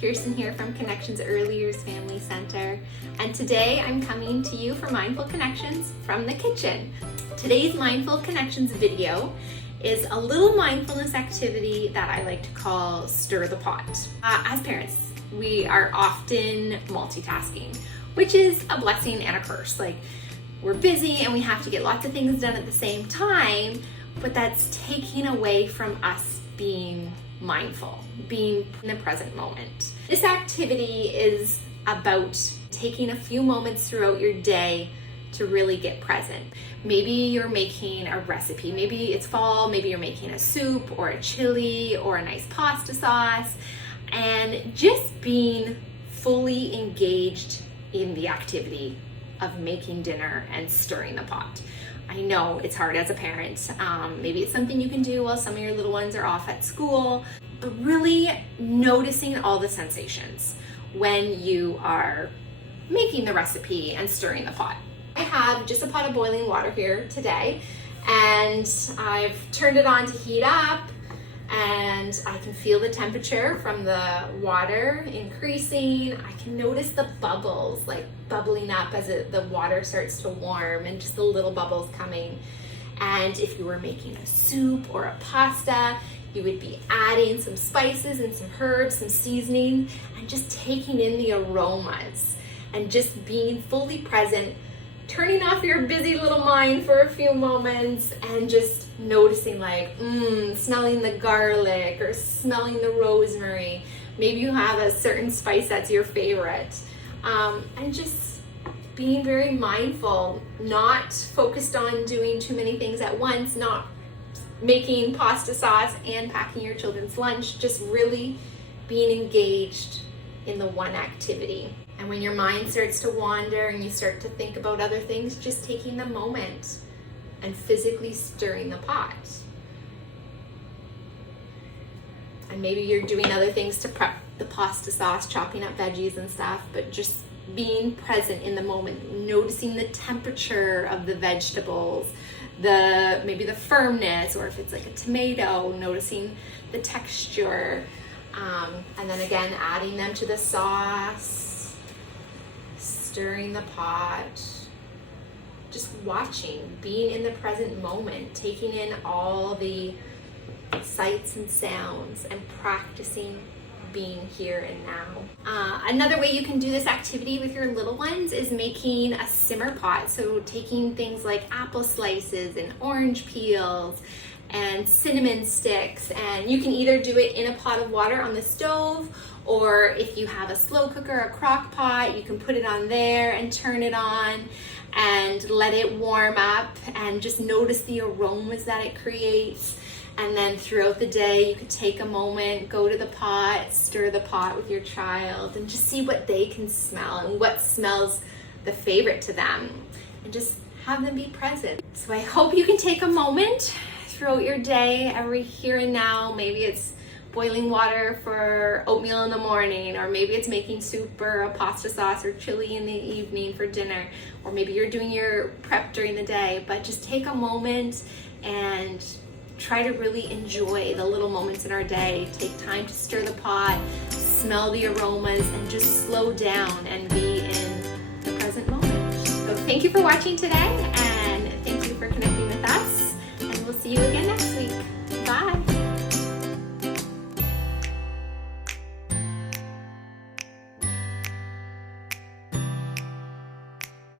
Kirsten here from Connections Early Years Family Center, and today I'm coming to you for Mindful Connections from the kitchen. Today's Mindful Connections video is a little mindfulness activity that I like to call Stir the Pot. As parents, we are often multitasking, which is a blessing and a curse. Like, we're busy and we have to get lots of things done at the same time, but that's taking away from us being mindful, being in the present moment. This activity is about taking a few moments throughout your day to really get present. Maybe you're making a recipe, maybe it's fall, maybe you're making a soup or a chili or a nice pasta sauce, and just being fully engaged in the activity of making dinner and stirring the pot. I know it's hard as a parent. Maybe it's something you can do while some of your little ones are off at school, but really noticing all the sensations when you are making the recipe and stirring the pot. I have just a pot of boiling water here today, and I've turned it on to heat up, and I can feel the temperature from the water increasing. I can notice the bubbles like bubbling up as the water starts to warm, and just the little bubbles coming. And if you were making a soup or a pasta, you would be adding some spices and some herbs, some seasoning, and just taking in the aromas and just being fully present, turning off your busy little mind for a few moments and just noticing, like, smelling the garlic or smelling the rosemary. Maybe you have a certain spice that's your favorite. And just being very mindful, not focused on doing too many things at once, not making pasta sauce and packing your children's lunch, just really being engaged in the one activity. And when your mind starts to wander and you start to think about other things, just taking the moment and physically stirring the pot. And maybe you're doing other things to prep the pasta sauce, chopping up veggies and stuff, but just being present in the moment, noticing the temperature of the vegetables, maybe the firmness, or if it's like a tomato, noticing the texture, and then again adding them to the sauce, stirring the pot, just watching, being in the present moment, taking in all the sights and sounds and practicing being here and now. Another way you can do this activity with your little ones is making a simmer pot. So taking things like apple slices and orange peels and cinnamon sticks, and you can either do it in a pot of water on the stove, or if you have a slow cooker, a crock pot, you can put it on there and turn it on and let it warm up and just notice the aromas that it creates. And then throughout the day, you could take a moment, go to the pot, stir the pot with your child, and just see what they can smell and what smells the favorite to them, and just have them be present. So I hope you can take a moment throughout your day, every here and now. Maybe it's boiling water for oatmeal in the morning, or maybe it's making soup or a pasta sauce or chili in the evening for dinner, or maybe you're doing your prep during the day. But just take a moment and try to really enjoy the little moments in our day. Take time to stir the pot, smell the aromas, and just slow down and be in the present moment. So thank you for watching today,